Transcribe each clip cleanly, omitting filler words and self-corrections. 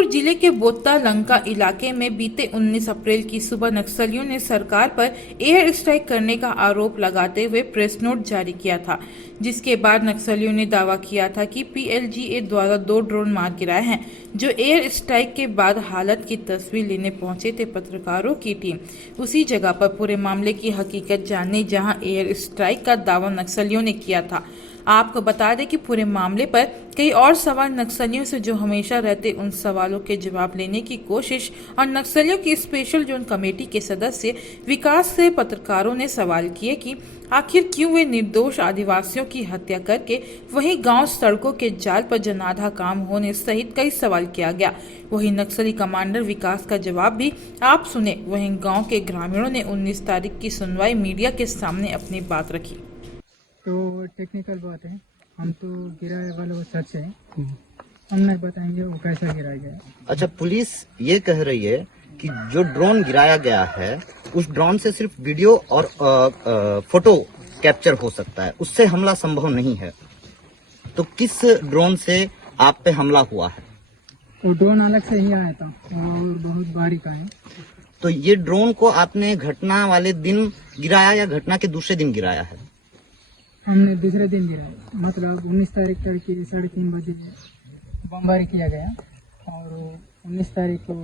जौनपुर जिले के बोत्ता लंका इलाके में बीते 19 अप्रैल की सुबह नक्सलियों ने सरकार पर एयर स्ट्राइक करने का आरोप लगाते हुए प्रेस नोट जारी किया था, जिसके बाद नक्सलियों ने दावा किया था कि पीएलजीए द्वारा 2 ड्रोन मार गिराए हैं। जो एयर स्ट्राइक के बाद हालत की तस्वीर लेने पहुंचे थे पत्रकारों की टीम, उसी जगह पर पूरे मामले की हकीकत जानने जहां एयर स्ट्राइक का दावा नक्सलियों ने किया था। आपको बता दें कि पूरे मामले पर कई और सवाल नक्सलियों से जो हमेशा रहते, उन सवालों के जवाब लेने की कोशिश और नक्सलियों की स्पेशल जोन कमेटी के सदस्य विकास से पत्रकारों ने सवाल किए कि आखिर क्यों वे निर्दोष आदिवासियों की हत्या करके वहीं गांव सड़कों के जाल पर जनाधा काम होने सहित कई सवाल किया गया। वहीं नक्सली कमांडर विकास का जवाब भी आप सुने। वहीं गांव के ग्रामीणों ने 19 तारीख की सुनवाई मीडिया के सामने अपनी बात रखी। तो टेक्निकल बात है, हम तो गिराए वाले वो सच है, हम नहीं बताएंगे वो कैसा गिराया गया। अच्छा, पुलिस ये कह रही है कि जो ड्रोन गिराया गया है उस ड्रोन से सिर्फ वीडियो और फोटो कैप्चर हो सकता है, उससे हमला संभव नहीं है। तो किस ड्रोन से आप पे हमला हुआ है? वो ड्रोन अलग से ही आया था और बहुत भारी का है। तो ये ड्रोन को आपने घटना वाले दिन गिराया या घटना के दूसरे दिन गिराया है? हमने दूसरे दिन गिराया, मतलब 19 तारीख तड़के 3:30 बजे बमबारी किया गया और 19 तारीख को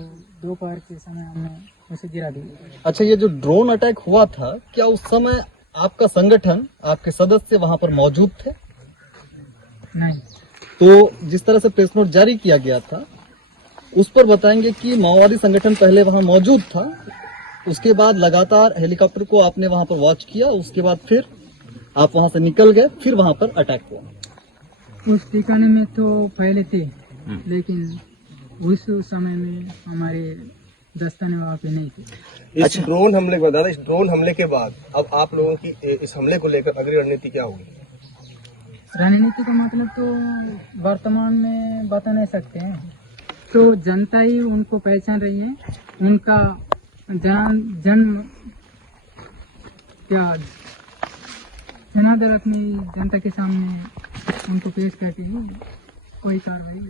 दोपहर के समय हमने उसे गिरा दिया। अच्छा, ये जो ड्रोन अटैक हुआ था, क्या उस समय आपका संगठन, आपके सदस्य वहां पर मौजूद थे? नहीं। तो जिस तरह से प्रेस नोट जारी किया गया था उस पर बताएंगे कि माओवादी संगठन पहले वहां मौजूद था, उसके बाद लगातार हेलीकॉप्टर को आपने वहां पर वॉच किया, उसके बाद फिर आप वहां से निकल गए, फिर वहां पर अटैक हुआ। उस ठिकाने में तो पहले थे, लेकिन उस समय में हमारे दस्ताने वहाँ पे नहीं थे। इस ड्रोन हमले के बाद, इस ड्रोन हमले के बाद अब आप लोगों की इस हमले को लेकर अगली रणनीति क्या होगी? रणनीति का मतलब तो वर्तमान में बता नहीं सकते हैं, तो जनता ही उनको पहचान रही है। उनका जन्म क्या जन अदालत में जनता के सामने उनको पेश करके ही कोई कार्रवाई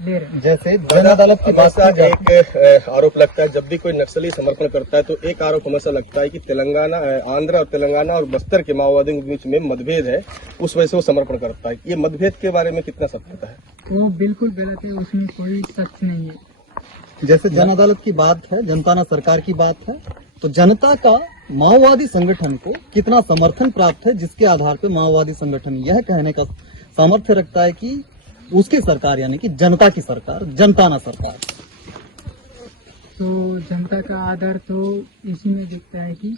ले रहे हैं। जैसे जन अदालत की बात हमेशा एक आरोप लगता है, जब भी कोई नक्सली समर्पण करता है तो एक आरोप हमेशा लगता है कि आंध्र और तेलंगाना और बस्तर के माओवादियों के बीच में मतभेद है, उस वजह से वो समर्पण करता है। ये मतभेद के बारे में कितना सत्यता है? वो बिल्कुल गलत है, उसमें कोई सच नहीं है। जैसे जन अदालत की बात है, जनता ना सरकार की बात है, तो जनता का माओवादी संगठन को कितना समर्थन प्राप्त है, जिसके आधार पर माओवादी संगठन यह कहने का सामर्थ्य रखता है कि उसकी सरकार यानी कि जनता की सरकार, जनता ना सरकार। तो जनता का आधार तो इसी में दिखता है कि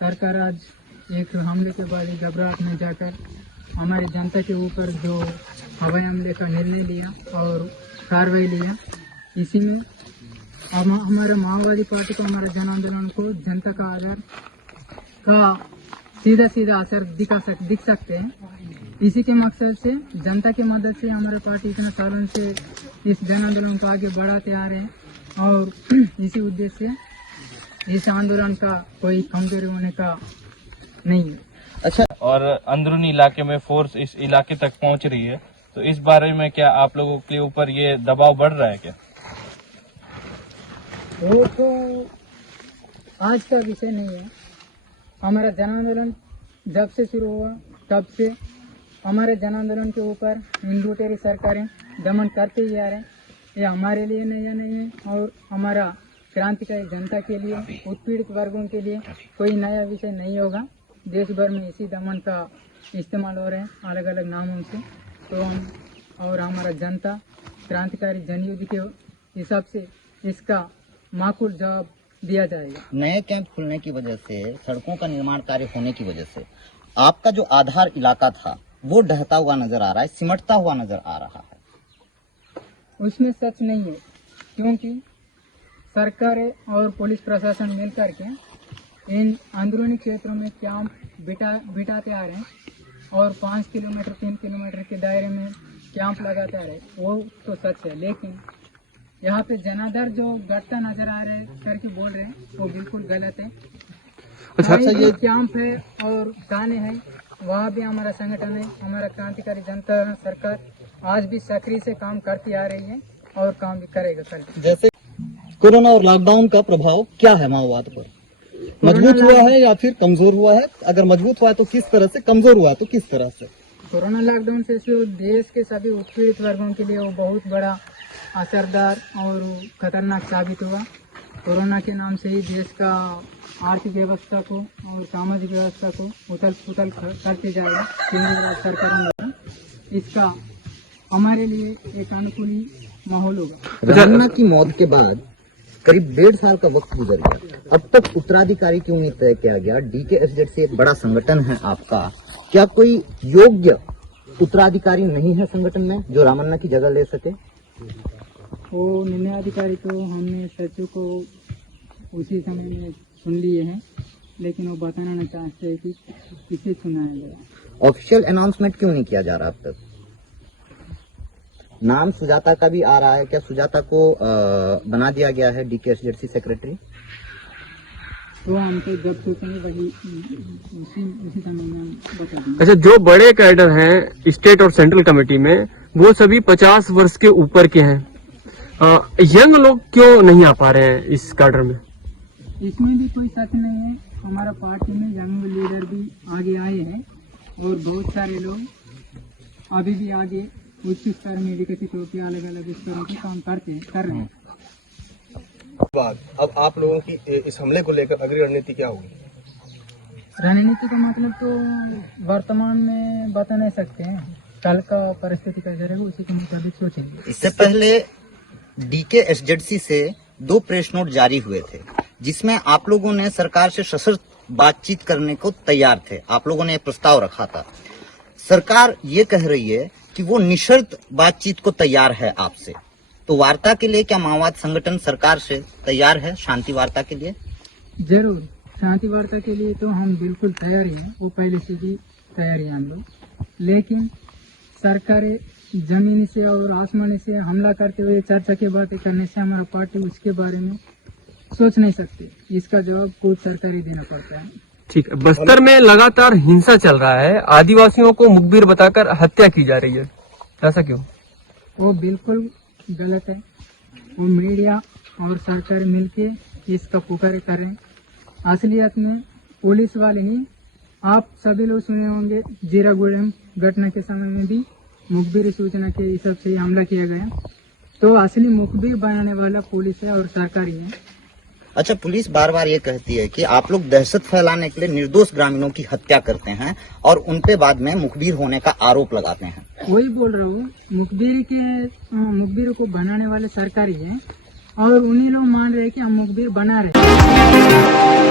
सरकार आज एक हमले के बाद घबराहट में जाकर हमारी जनता के ऊपर जो हवाई हमले का निर्णय लिया और कार्रवाई लिया, इसी में अब हमारे माओवादी पार्टी को, हमारे जन आंदोलन को जनता का आधार का सीधा असर दिख सकते हैं। इसी के मकसद से, जनता की मदद से हमारे पार्टी इतने सालों से इस जन आंदोलन को आगे बढ़ाते आ रहे हैं और इसी उद्देश्य से इस आंदोलन का कोई कमजोरी होने का नहीं है। अच्छा, और अंदरूनी इलाके में फोर्स इस इलाके तक पहुंच रही है, तो इस बारे में क्या आप लोगों के ऊपर ये दबाव बढ़ रहा है क्या? वो तो आज का विषय नहीं है। हमारा जन आंदोलन जब से शुरू हुआ तब से हमारे जन आंदोलन के ऊपर इन लुटेरी सरकारें दमन करते ही आ रहे हैं। ये हमारे लिए नया नहीं है और हमारा क्रांतिकारी जनता के लिए, उत्पीड़ित वर्गों के लिए कोई नया विषय नहीं होगा। देश भर में इसी दमन का इस्तेमाल हो रहे हैं अलग अलग नामों से। तो हम और हमारा जनता क्रांतिकारी जनयुद्ध के हिसाब से इसका माकूल जवाब दिया जाएगा। नए कैंप खुलने की वजह से, सड़कों का निर्माण कार्य होने की वजह से आपका जो आधार इलाका था वो ढहता हुआ नजर आ रहा है, सिमटता हुआ नजर आ रहा है। उसमें सच नहीं है, क्योंकि सरकारें और पुलिस प्रशासन मिलकर के इन अंदरूनी क्षेत्रों में कैंप बिठाते आ रहे हैं और 5 किलोमीटर 3 किलोमीटर के दायरे में कैंप लगाते आ रहे हैं। वो तो सच है, लेकिन यहाँ पे जनाधार जो घटता नजर आ रहे हैं करके बोल रहे हैं, वो बिल्कुल गलत है। अच्छा, ये कैंप है और थाने है, वहाँ भी हमारा संगठन है, हमारा क्रांतिकारी जनता सरकार आज भी सक्रिय से काम करती आ रही है और काम भी करेगा करके। जैसे कोरोना और लॉकडाउन का प्रभाव क्या है माओवाद पर? मजबूत हुआ है या फिर कमजोर हुआ है? अगर मजबूत हुआ है तो किस तरह से, कमजोर हुआ है तो किस तरह से? कोरोना लॉकडाउन से जो देश के सभी उत्पीड़ित वर्गों के लिए वो बहुत बड़ा असरदार और खतरनाक साबित हुआ। कोरोना के नाम से ही देश का आर्थिक व्यवस्था को और सामाजिक व्यवस्था को उथल पुथल करते जाएगा केंद्र सरकारों द्वारा। इसका हमारे लिए एक अनुकूल माहौल होगा। रमन्ना की मौत के बाद करीब 1.5 साल का वक्त गुजर गया, अब तक उत्तराधिकारी क्यों नहीं तय किया गया? DKSZC एक बड़ा संगठन है आपका, क्या कोई योग्य उत्तराधिकारी नहीं है संगठन में जो रामन्ना की जगह ले सके? वो निर्णय अधिकारी तो हमने सचिव को उसी समय में सुन लिए हैं, लेकिन वो बताना नहीं चाहते हैं कि किसे चुनाया गया। ऑफिशियल अनाउंसमेंट क्यों नहीं किया जा रहा अब तक? नाम सुजाता का भी आ रहा है, क्या सुजाता को बना दिया गया है DKSZC सेक्रेटरी? तो हमको जब सोचेंगे वही उसी समय में बता देंगे। अच्छा, जो बड़े कैडर हैं स्टेट और सेंट्रल कमेटी में, वो सभी 50 वर्ष के ऊपर के हैं। यंग लोग क्यों नहीं आ पा रहे हैं इस कैडर में? इसमें भी कोई शक नहीं है, हमारा पार्टी में यंग लीडर भी आगे आए हैं और बहुत सारे लोग अभी भी आगे उच्च स्तर में विकसित होकर अलग अलग स्तरों पे काम कर रहे हैं। बाद अब आप लोगों की इस हमले को लेकर अगली रणनीति क्या होगी? रणनीति का मतलब तो वर्तमान में बता नहीं सकते हैं, कल का परिस्थिति कैसे रहेगा उसी के मुताबिक सोचेंगे। इससे पहले DKSZC से 2 प्रेस नोट जारी हुए थे, जिसमें आप लोगों ने सरकार से सशर्त बातचीत करने को तैयार थे। आप लोगों ने एक प्रस्ताव रखा था। सरकार ये कह रही है कि वो निशर्त बातचीत को तैयार है आपसे, तो वार्ता के लिए क्या माओवाद संगठन सरकार से तैयार है? शांति वार्ता के लिए जरूर, शांति वार्ता के लिए तो हम बिल्कुल तैयार ही हैं, वो पहले से भी तैयारी है हम लोग। लेकिन सरकारें जमीन से और आसमान से हमला करते हुए चर्चा की बातें करने से हमारा पार्टी उसके बारे में सोच नहीं सकती। इसका जवाब खुद सरकार ही देना पड़ता है। ठीक है, बस्तर में लगातार हिंसा चल रहा है, आदिवासियों को मुखबिर बताकर हत्या की जा रही है, ऐसा क्यों? वो बिल्कुल गलत है। वो मीडिया और सरकार मिलके इसका पुकार करें। असलियत में पुलिस वाले ही, आप सभी लोग सुने होंगे जीरागुड़म घटना के समय में भी मुखबिर सूचना के हिसाब से हमला किया गया, तो असली मुखबिर बनाने वाला पुलिस है और सरकार ही है। अच्छा, पुलिस बार बार ये कहती है कि आप लोग दहशत फैलाने के लिए निर्दोष ग्रामीणों की हत्या करते हैं और उनपे बाद में मुखबिर होने का आरोप लगाते हैं। वही बोल रहा हूँ, मुखबिर को बनाने वाले सरकारी है और उन्हीं लोग मान रहे हैं कि हम मुखबिर बना रहे हैं।